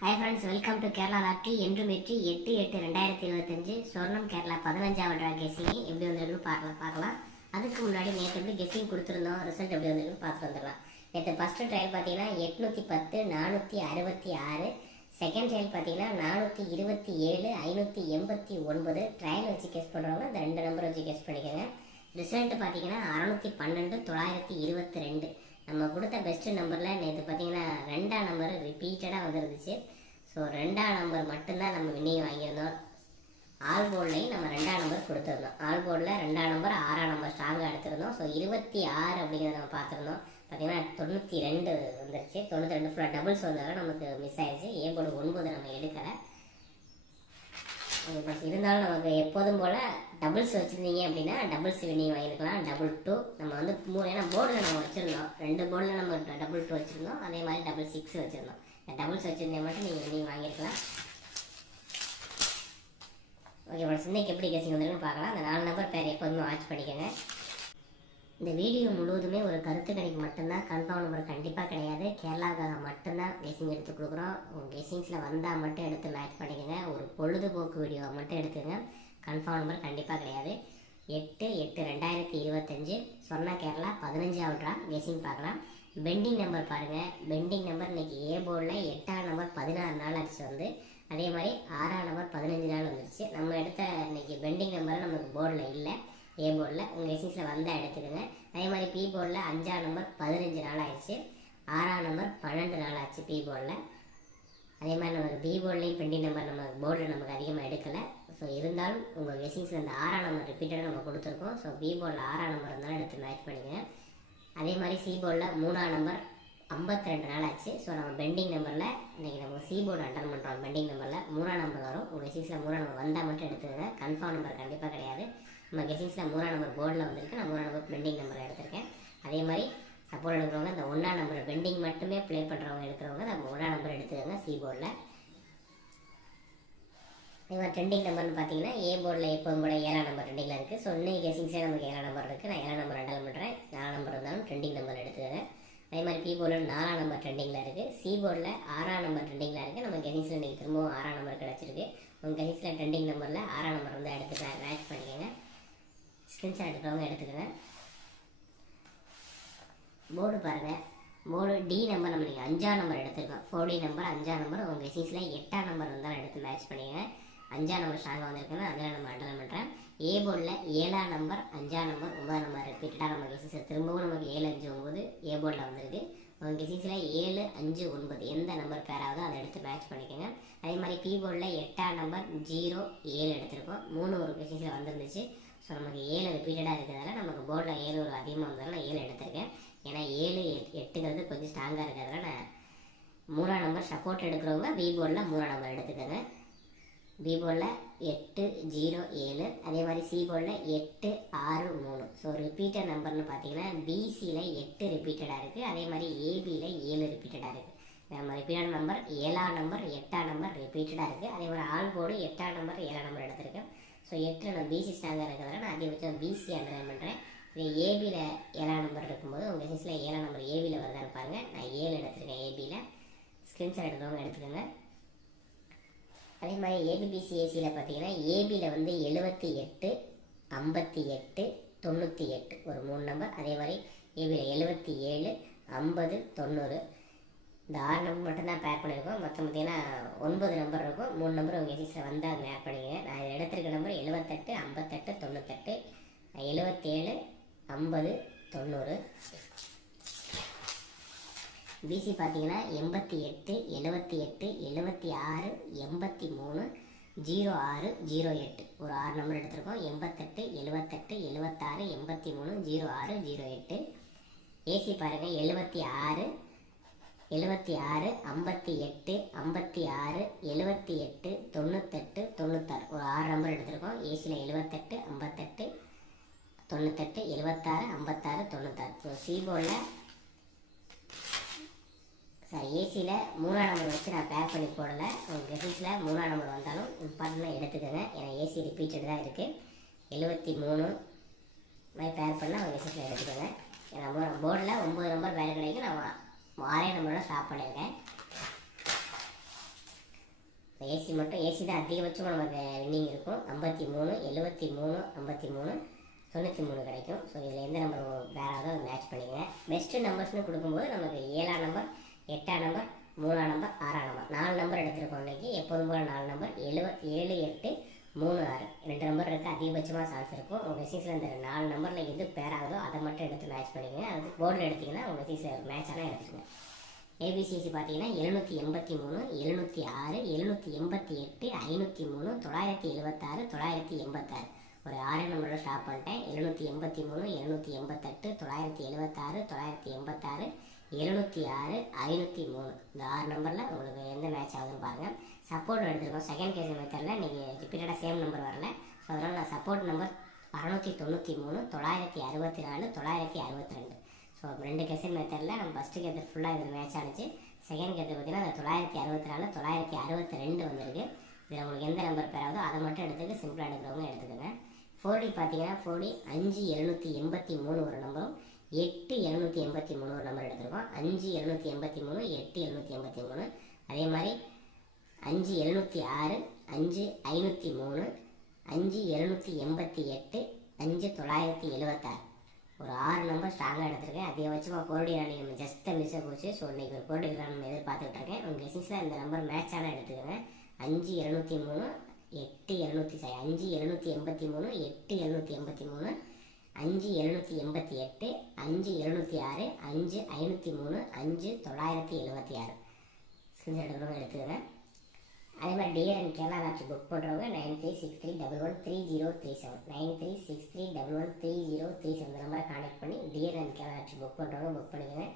Hi friends welcome to Kerala lottery என்றும் வெற்றி எட்டு எட்டு ரெண்டாயிரத்தி இருபத்தஞ்சு. சொர்ணம் கேரளா பதினஞ்சாவது ட்ரா கெஸிங் எப்படி வந்துருக்குன்னு பார்க்கலாம் பார்க்கலாம். அதுக்கு முன்னாடி நேற்று எப்படி கெஸிங் கொடுத்துருந்தோம்? ரிசல்ட் எப்படி வந்துருக்குன்னு பார்த்துட்டு வந்துடலாம். நேற்று ஃபஸ்ட்டு ட்ரையல் பார்த்தீங்கன்னா எட்நூற்றி பத்து நானூற்றி அறுபத்தி ஆறு. செகண்ட் ட்ரையல் பார்த்தீங்கன்னா நானூற்றி இருபத்தி ஏழு ஐநூற்றி எண்பத்தி ஒன்பது. ட்ரையல் வச்சு கெஸ் பண்ணுறவங்க அந்த ரெண்டு நம்பர் வச்சு கெஸ் பண்ணிக்கோங்க. ரிசல்ட் பார்த்தீங்கன்னா அறநூற்றி பன்னெண்டு தொள்ளாயிரத்தி இருபத்தி ரெண்டு. நம்ம கொடுத்த பெஸ்ட் நம்பரில் நேற்று பார்த்தீங்கன்னா ரெண்டாம் நம்பர் ரிப்பீட்டடாக வந்துருந்துச்சு. ஸோ ரெண்டாம் நம்பர் மட்டும்தான் நம்ம வின்னிங் வாங்கியிருந்தோம். ஆல் போர்ட்லையும் நம்ம ரெண்டாம் நம்பர் கொடுத்துருந்தோம். ஆல் போர்டில் ரெண்டாம் நம்பர் ஆறாம் நம்பர் ஸ்ட்ராங்காக எடுத்திருந்தோம். ஸோ இருபத்தி ஆறு அப்படிங்கிறத நம்ம பார்த்துருந்தோம். பார்த்தீங்கன்னா தொண்ணூற்றி ரெண்டு வந்துருச்சு. தொண்ணூற்றி ரெண்டு ஃபுல்லாக டபுள்ஸ் வந்தாலும் நமக்கு மிஸ் ஆயிடுச்சு ஏ போர்டு ஒன்பது நம்ம எடுக்கலை. பட் இருந்தாலும் நமக்கு எப்போதும் போல் டபுள்ஸ் வச்சுருந்தீங்க அப்படின்னா டபுள்ஸ் வின்னிங் வாங்கியிருக்கலாம். டபுள் டூ நம்ம வந்து மூணு ஏன்னா போர்டில் நம்ம வச்சுருந்தோம். ரெண்டு போர்டில் நம்ம டபுள் டூ வச்சுருந்தோம். அதே மாதிரி டபுள் சிக்ஸ் வச்சுருந்தோம். டபுள்ஸ் வச்சுருந்தே மட்டும் நீங்கள் வின்னிங் வாங்கியிருக்கலாம். ஓகே ஃப்ரெண்ட்ஸ் இன்னைக்கு எப்படி கேசிங் வந்துருக்குன்னு பார்க்கலாம். அந்த நாலு நம்பர் பேர் எப்போதுமே வாட்ச் பண்ணிக்கோங்க. இந்த வீடியோ முழுவதுமே ஒரு கருத்து கணிக்கு மட்டும்தான் கன்ஃபார்ம் நம்பர் கண்டிப்பாக கிடையாது. கேரளாவுக்காக மட்டும்தான் கெஸிங் எடுத்து கொடுக்குறோம். உங்கள் கெஸிங்ஸில் வந்தால் மட்டும் எடுத்து மேட்ச் பண்ணிக்கோங்க. ஒரு பொழுதுபோக்கு வீடியோவை மட்டும் எடுத்துங்க கன்ஃபார்ம் நம்பர் கண்டிப்பாக கிடையாது. எட்டு எட்டு ரெண்டாயிரத்தி இருபத்தஞ்சு. சொன்ன கேரளா பதினஞ்சாவது ட்ரா கெஸிங் பார்க்கலாம். பெண்டிங் நம்பர் பாருங்கள் பெண்டிங் நம்பர் இன்னைக்கு ஏ போர்டில் எட்டாம் நம்பர் பதினாறு நாள் ஆச்சு வந்து. அதே மாதிரி ஆறாம் நம்பர் பதினஞ்சு நாள் வந்துருச்சு. நம்ம எடுத்த இன்னைக்கு பெண்டிங் நம்பர் நமக்கு போர்டில் இல்லை. ஏ போர்டில் உங்கள் கெஸிங்ஸில் வந்தால் எடுத்துக்கோங்க. அதே மாதிரி பி போர்டில் அஞ்சாம் நம்பர் பதினஞ்சு நாள் ஆயிடுச்சு. ஆறாம் நம்பர் பன்னெண்டு நாள் ஆச்சு பி போர்டில் அதே மாதிரி நமக்கு பி போர்ட்லேயும் பெண்டிங் நம்பர் நம்ம போர்டில் நமக்கு அதிகமாக எடுக்கலை. ஸோ இருந்தாலும் உங்கள் கெஸிங்ஸில் அந்த ஆறாம் நம்பர் ரிப்பீட்டடாக நம்ம கொடுத்துருக்கோம். ஸோ பி போர்டில் ஆறாம் நம்பர் இருந்தாலும் எடுத்து மேட்ச் பண்ணிக்கங்க அதே மாதிரி சி போர்டில் மூணாம் நம்பர் ஐம்பத்தி ரெண்டு நாள் ஆச்சு. ஸோ நம்ம பெண்டிங் நம்பரில் இன்றைக்கி நம்ம சி போர்டு அட்டன் பண்ணுறோம் பெண்டிங் நம்பரில் மூணாம் நம்பர் வரும். உங்கள் கெசிங்ஸில் மூணாம் நம்பர் வந்தால் மட்டும் எடுத்துக்கங்க. கன்ஃபார்ம் நம்பர் கண்டிப்பாக கிடையாது. நம்ம கெசிங்ஸில் மூணாம் நம்பர் போர்டில் வந்திருக்கு. நான் மூணாம் நம்பர் பெண்டிங் நம்பர் எடுத்திருக்கேன். அதே மாதிரி சப்போர்ட் எடுக்கிறவங்க இந்த ஒன்றா நம்பர் பெண்டிங் மட்டுமே ப்ளே பண்ணுறவங்க எடுக்கிறவங்க நம்ம ஒன்றா நம்பர் எடுத்துக்கோங்க சி போர்டில் அதே மாதிரி ட்ரெண்டிங் நம்பர்னு பார்த்தீங்கன்னா ஏ போர்டில் எப்போதும் கூட ஏழாம் நம்பர் ட்ரெண்டிங்கில் இருக்குது ஸோ இன்னும் கெஸிங்ஸே நமக்கு ஏழாம் நம்பர் இருக்குது நான் ஏழாம் நம்பர் ரெண்டால் பண்ணுறேன் நாலாம் நம்பர் இருந்தாலும் ட்ரெண்டிங் நம்பர் எடுத்துக்கோங்க. அதே மாதிரி பி போர்டில் நாலாம் நம்பர் ட்ரெண்டிங்கில் இருக்குது சி போர்டில் ஆறாம் நம்பர் ட்ரெண்டிங்கில் இருக்குது நம்ம கெசிங்ஸில் இன்றைக்கி திரும்பவும் ஆறாம் நம்பர் கிடச்சிருக்கு. உங்கள் கெசிங்ஸில் ட்ரெண்டிங் நம்பரில் ஆறாம் நம்பர் வந்து எடுத்து மேட்ச் பண்ணிக்கோங்க. ஸ்க்ரீன்ஷாட் எடுக்கிறவங்க எடுத்துக்கோங்க. போர்டு பாருங்கள் போர்டு டி நம்பர் நம்ம நீங்கள் அஞ்சாம் நம்பர் எடுத்துருக்கோம். ஃபோர் டி நம்பர் அஞ்சாம் நம்பர் உங்கள் சீஸில் எட்டாம் நம்பர் வந்தாலும் எடுத்து மேட்ச் பண்ணிக்கோங்க அஞ்சாம் நம்பர் ஸ்ட்ராங்காக வந்திருக்குன்னா அதில் நம்ம அண்டர்லைன் பண்ணுறேன் ஏ போர்டில் ஏழாம் நம்பர் அஞ்சாம் நம்பர் ஒன்பதாம் நம்பர் ரிப்பீட்டடாக நம்ம கெஸிங்ஸில் திரும்பவும் நமக்கு ஏழு அஞ்சு ஒம்பது ஏ போர்டில் வந்திருக்கு. உங்கள் கெசிஸில் ஏழு அஞ்சு ஒன்பது எந்த நம்பர் பேராவதோ அதை எடுத்து மேட்ச் பண்ணிக்கோங்க. அதே மாதிரி பி போர்டில் எட்டாம் நம்பர் ஜீரோ ஏழு எடுத்திருக்கோம். மூணு ஒரு கெசிஸில் வந்துருந்துச்சு. ஸோ நமக்கு ஏழு ரிப்பீட்டடாக இருக்கிறதால நமக்கு போர்டில் ஏழு ஒரு அதிகமாக வந்ததால நான் ஏழு எடுத்திருக்கேன். ஏன்னா ஏழு எட்- எட்டுங்கிறது கொஞ்சம் ஸ்ட்ராங்காக இருக்கிறதுனால மூணாம் நம்பர் சப்போர்ட் எடுக்கிறவங்க பி போர்டில் மூணாம் நம்பர் எடுத்துக்கோங்க. பி போர்டில் எட்டு ஜீரோ ஏழு அதே மாதிரி சி போர்டில் எட்டு ஆறு மூணு. ஸோ ரிப்பீட்டட் நம்பர்னு பார்த்தீங்கன்னா பிசியில் எட்டு ரிப்பீட்டடாக இருக்குது அதே மாதிரி ஏபியில் ஏழு ரிப்பீட்டடாக இருக்குது நம்ம ரிப்பீட்டான நம்பர் ஏழாம் நம்பர் எட்டாம் நம்பர் ரிப்பீட்டடாக இருக்குது அதே மாதிரி ஆல் போர்டு எட்டாம் நம்பர் ஏழாம் நம்பர் எடுத்திருக்கேன். ஸோ எட்டில் நான் பிசி ஸ்ட்ராங்காக இருக்கிறதுனால நான் அதிகபட்சம் பிசி அண்டர்லைன் பண்ணுறேன் இது ஏபியில் ஏழாம் நம்பர் இருக்கும்போது உங்கள் சிக்ஸில் ஏழாம் நம்பர் ஏபியில் வருதான்னு பாருங்கள் நான் ஏழு எடுத்துருக்கேன் ஏபியில் ஸ்க்ரீன்ஷாட் எடுக்கிறவங்க எடுத்துக்கோங்க. அதே மாதிரி ஏபிபிசிஏசியில் பார்த்தீங்கன்னா ஏபியில் வந்து எழுபத்தி எட்டு ஐம்பத்தி எட்டு தொண்ணூற்றி எட்டு ஒரு மூணு நம்பர் அதே மாதிரி ஏபியில் எழுபத்தி ஏழு ஐம்பது தொண்ணூறு. இந்த ஆறு நம்பர் மட்டும்தான் பேர் பண்ணியிருக்கோம். மொத்தம் பார்த்தீங்கன்னா ஒன்பது நம்பர் இருக்கும். மூணு நம்பர் உங்கள் எசிஸில் வந்தால் அதை பேர் பண்ணிங்க நான் இதில் எடுத்திருக்க நம்பர் எழுபத்தெட்டு ஐம்பத்தெட்டு தொண்ணூத்தெட்டு எழுபத்தேழு ஐம்பது தொண்ணூறு. பிசி பார்த்தீங்கன்னா எண்பத்தி எட்டு எழுபத்தி எட்டு எழுபத்தி ஆறு எண்பத்தி மூணு ஜீரோ ஆறு ஜீரோ எட்டு. ஒரு ஆறு நம்பர் எடுத்திருக்கோம். எண்பத்தெட்டு எழுபத்தெட்டு எழுபத்தாறு எண்பத்தி மூணு ஜீரோ ஆறு ஜீரோ எட்டு. ஏசி பாருங்கள் எழுபத்தி ஆறு எழுபத்தி ஆறு ஐம்பத்தி எட்டு ஐம்பத்தி ஆறு எழுபத்தி எட்டு தொண்ணூத்தெட்டு தொண்ணூத்தாறு. ஒரு ஆறு நம்பர் எடுத்திருக்கோம். ஏசியில் எழுபத்தெட்டு ஐம்பத்தெட்டு தொண்ணூத்தெட்டு எழுபத்தாறு ஐம்பத்தாறு தொண்ணூத்தாறு. ஸோ சி போர்டில் சார் ஏசியில் மூணாம் நம்பர் வச்சு நான் பேர் பண்ணி போடலை. உங்கள் கெசிஸில் மூணாம் நம்பர் வந்தாலும் இம்பார்ட்டண்ட்டாக எடுத்துக்கோங்க. ஏன்னா ஏசி ரிப்பீட்டட் தான் இருக்குது எழுபத்தி மூணு மாதிரி பேர் பண்ணால் உங்கள் கெசிஸில் எடுத்துக்கோங்க. ஏன்னா போர்டில் ஒம்பது நம்பர் வேலை கிடைக்கும். நான் ஆறே நம்பரோட ஸ்டாப் பண்ணியிருக்கேன் ஏசி மட்டும் ஏசி தான் அதிகபட்சமாக நமக்கு வின்னிங் இருக்கும். ஐம்பத்தி மூணு எழுபத்தி மூணு ஐம்பத்தி மூணு தொண்ணூற்றி மூணு கிடைக்கும். ஸோ இதில் எந்த நம்பர் வேறாவது மேட்ச் பண்ணிக்கங்க பெஸ்ட்டு நம்பர்ஸ்னு கொடுக்கும்போது நமக்கு ஏழாம் நம்பர் எட்டாம் நம்பர் மூணாம் நம்பர் ஆறாம் நம்பர் நாலு நம்பர் எடுத்திருக்கோம் இன்றைக்கி எப்போதும் போல நாலு நம்பர் எழுவ ஏழு எட்டு மூணு ஆறு. ரெண்டு நம்பர் இருக்குது அதிகபட்சமாக சான்ஸ் இருக்கும். உங்கள் மெசேஜில் இந்த நாலு நம்பரில் எது பேர் ஆகுதோ அதை மட்டும் எடுத்து மேட்ச் பண்ணிக்கங்க அது போர்டில் எடுத்திங்கன்னா உங்கள் மெசேஜ் மேட்ச் ஆனால் எடுத்துக்கங்க. ஏபிசிசி பார்த்தீங்கன்னா எழுநூற்றி எண்பத்தி மூணு எழுநூற்றி ஆறு எழுநூற்றி எண்பத்தி எட்டு ஐநூற்றி மூணு தொள்ளாயிரத்தி எழுபத்தாறு தொள்ளாயிரத்தி எண்பத்தாறு. ஒரு ஆறு நம்பரோட ஸ்டாப் பண்ணிட்டேன். எழுநூற்றி எண்பத்தி மூணு எழுநூற்றி எண்பத்தெட்டு தொள்ளாயிரத்தி எழுபத்தாறு தொள்ளாயிரத்தி எண்பத்தாறு எழுநூற்றி ஆறு ஐநூற்றி மூணு. இந்த ஆறு நம்பரில் உங்களுக்கு எந்த மேட்ச் ஆகுதுன்னு பாருங்கள் சப்போர்ட் எடுத்திருக்கோம். செகண்ட் கேஸ் மெத்தடில் நீங்கள் ரிப்பீட்டடாக சேம் நம்பர் வரல. ஸோ அதனால் நான் சப்போர்ட் நம்பர் அறநூற்றி தொண்ணூற்றி மூணு தொள்ளாயிரத்தி அறுபத்தி நாலு தொள்ளாயிரத்தி அறுபத்தி ரெண்டு. ஸோ ரெண்டு கெசன் மெத்தடில் நம்ம ஃபஸ்ட்டு கெத்தர் ஃபுல்லாக இதில் மேட்ச் ஆனிச்சு. செகண்ட் கெத்தர் பார்த்தீங்கன்னா அந்த தொள்ளாயிரத்தி அறுபத்தி நாலு தொள்ளாயிரத்தி அறுபத்தி ரெண்டு வந்திருக்கு. இதில் உங்களுக்கு எந்த நம்பர் பேராவதோ அதை மட்டும் எடுத்துக்க சிம்பிளாக எடுக்கிறவங்க எடுத்துக்கோங்க. ஃபோர்டி பார்த்தீங்கன்னா ஃபோர்டி அஞ்சு எழுநூற்றி எண்பத்தி மூணு ஒரு நம்பரும் எட்டு எழுநூற்றி எண்பத்தி மூணு ஒரு நம்பர் எடுத்திருக்கோம். அஞ்சு எழுநூற்றி எண்பத்தி மூணு எட்டு எழுநூற்றி எண்பத்தி மூணு. அதே மாதிரி அஞ்சு எழுநூற்றி ஆறு அஞ்சு ஐநூற்றி மூணு அஞ்சு எழுநூற்றி எண்பத்தி எட்டு அஞ்சு தொள்ளாயிரத்தி எழுபத்தாறு ஒரு ஆறு நம்பர் ஸ்ட்ராங்காக எடுத்திருக்கேன். அதிகபட்சமாக கோடி ராணி ஜஸ்ட் மிஸ்ஸாக போச்சு. ஸோ இன்றைக்கி ஒரு கோடி ராணி எதிர்பார்த்துக்கிட்டு இருக்கேன். உங்கள் கெசிங்ஸில் இந்த நம்பர் மேட்ச் ஆனால் எடுத்துக்கோங்க. அஞ்சு இரநூத்தி மூணு எட்டு இரநூத்தி சாரி அஞ்சு எழுநூற்றி எண்பத்தி மூணு எட்டு எழுநூற்றி எண்பத்தி மூணு அஞ்சு எழுநூற்றி எண்பத்தி எட்டு அஞ்சு எழுநூற்றி ஆறு அஞ்சு ஐநூற்றி மூணு அஞ்சு தொள்ளாயிரத்தி எழுபத்தி ஆறு. ஸ்கிரீன்ஷாட் எடுக்கிறவங்க எடுத்துக்கிறேன் அதே மாதிரி டியர் அண்ட் கேரளா ஆட்சி புக் பண்ணுறவங்க nine three six three double one three zero three seven nine three six three double one three zero three seven நம்பரை கான்டாக்ட் பண்ணி டியர் அண்ட் கேரளா ஆட்சி புக் பண்ணுறவங்க புக் பண்ணிக்கோங்க.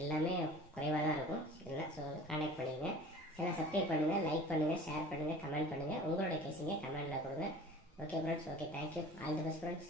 எல்லாமே குறைவாக தான் இருக்கும். இல்லை ஸோ கான்டாக்ட் பண்ணிடுங்க சேனல் சப்ஸ்கிரைப் பண்ணுங்கள் லைக் பண்ணுங்கள் ஷேர் பண்ணுங்கள் கமெண்ட் பண்ணுங்கள் உங்களோட கேசிங்க கமெண்ட்டில் கொடுங்க. Okay friends okay thank you all the best friends